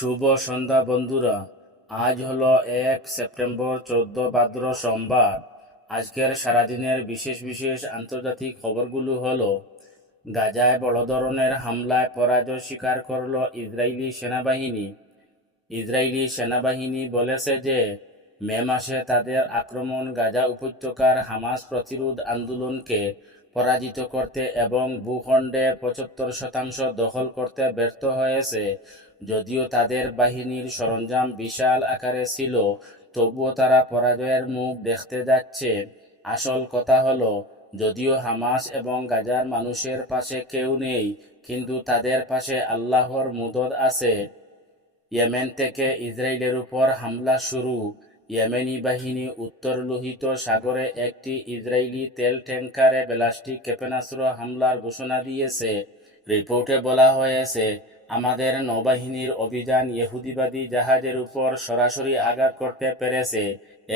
শুভ সন্ধ্যা বন্ধুরা। আজ হলো 1 সেপ্টেম্বর 14 ভাদ্র সোমবার। আজকের সারাদিনের বিশেষ বিশেষ আন্তর্জাতিক খবরগুলো হলো: গাজায় বড় ধরনের হামলায় পরাজয় স্বীকার করল ইসরায়েলি সেনাবাহিনী বলেছে যে মে মাসে তাদের আক্রমণ গাজা উপত্যকার হামাস প্রতিরোধ আন্দোলনকে পরাজিত করতে এবং ভূখণ্ডের 75% দখল করতে ব্যর্থ হয়েছে। যদিও তাদের বাহিনীর সরঞ্জাম বিশাল আকারে ছিল, তবুও তারা পরাজয়ের মুখ দেখতে যাচ্ছে। আসল কথা হলো, যদিও হামাস এবং গাজার মানুষের পাশে কেউ নেই, কিন্তু তাদের পাশে আল্লাহর মদদ আছে। ইয়েমেন থেকে ইসরায়েলের উপর হামলা শুরু। ইয়েমেনি বাহিনী উত্তর লোহিত সাগরে একটি ইসরায়েলি তেল ট্যাঙ্কারে ব্যালিস্টিক ক্ষেপণাস্ত্র হামলার ঘোষণা দিয়েছে। রিপোর্টে বলা হয়েছে, আমাদের নৌবাহিনীর অভিযান ইহুদিবাদী জাহাজের উপর সরাসরি আঘাত করতে পেরেছে।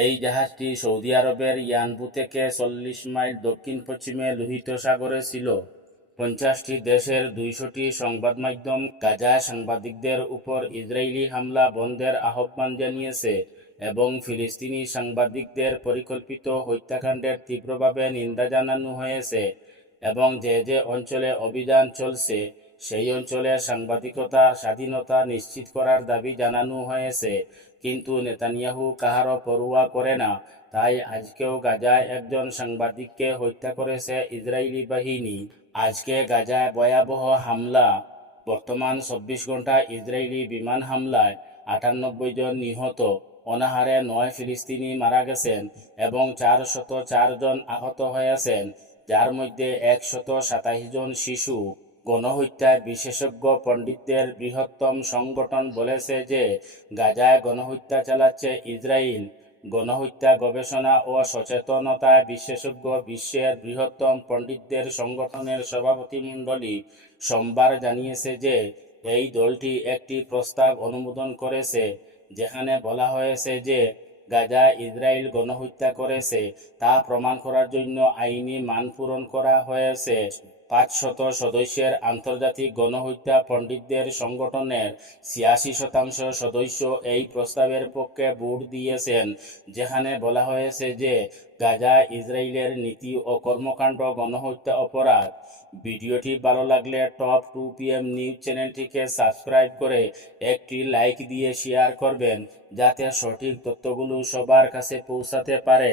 এই জাহাজটি সৌদি আরবের ইয়ানবু থেকে 40 মাইল দক্ষিণ পশ্চিমে লোহিত সাগরে ছিল। 50টি দেশের 200টি সংবাদ মাধ্যম গাজায় সাংবাদিকদের উপর ইসরায়েলি হামলা বন্ধের আহ্বান জানিয়েছে এবং ফিলিস্তিনি সাংবাদিকদের পরিকল্পিত হত্যাকাণ্ডের তীব্রভাবে নিন্দা জানানো হয়েছে এবং যে যে অঞ্চলে অভিযান চলছে সেই অঞ্চলের সাংবাদিকতার স্বাধীনতা নিশ্চিত করার দাবি জানানো হয়েছে। কিন্তু নেতানিয়াহু কাহারও পরোয়া করে না, তাই আজকেও গাজায় একজন সাংবাদিককে হত্যা করেছে ইসরায়েলি বাহিনী। আজকে গাজায় ভয়াবহ হামলা। বর্তমান 24 ঘন্টা ইসরায়েলি বিমান হামলায় 98 জন নিহত, অনাহারে 9 ফিলিস্তিনি মারা গেছেন এবং 404 জন আহত হয়েছেন, যার মধ্যে 127 জন শিশু। গণহত্যায় বিশেষজ্ঞ পণ্ডিতদের বৃহত্তম সংগঠন বলেছে যে গাজায় গণহত্যা চালাচ্ছে ইসরায়েল। গণহত্যা গবেষণা ও সচেতনতায় বিশেষজ্ঞ বিশ্বের বৃহত্তম পণ্ডিতদের সংগঠনের সভাপতিমণ্ডলী সোমবার জানিয়েছে যে এই দলটি একটি প্রস্তাব অনুমোদন করেছে যেখানে বলা হয়েছে যে গাজায় ইসরায়েল গণহত্যা করেছে তা প্রমাণ করার জন্য আইনি মান পূরণ করা হয়েছে। 500 সদস্যের আন্তর্জাতিক গণহত্যা পণ্ডিতদের সংগঠনের 86% সদস্য এই প্রস্তাবের পক্ষে ভোট দিয়েছেন, যেখানে বলা হয়েছে যে গাজায় ইসরায়েলের নীতি ও কর্মকাণ্ড গণহত্যা অপরাধ। ভিডিওটি ভালো লাগলে টপ 2 PM নিউজ চ্যানেলটিকে সাবস্ক্রাইব করে একটি লাইক দিয়ে শেয়ার করবেন, যাতে সঠিক তথ্যগুলো সবার কাছে পৌঁছাতে পারে।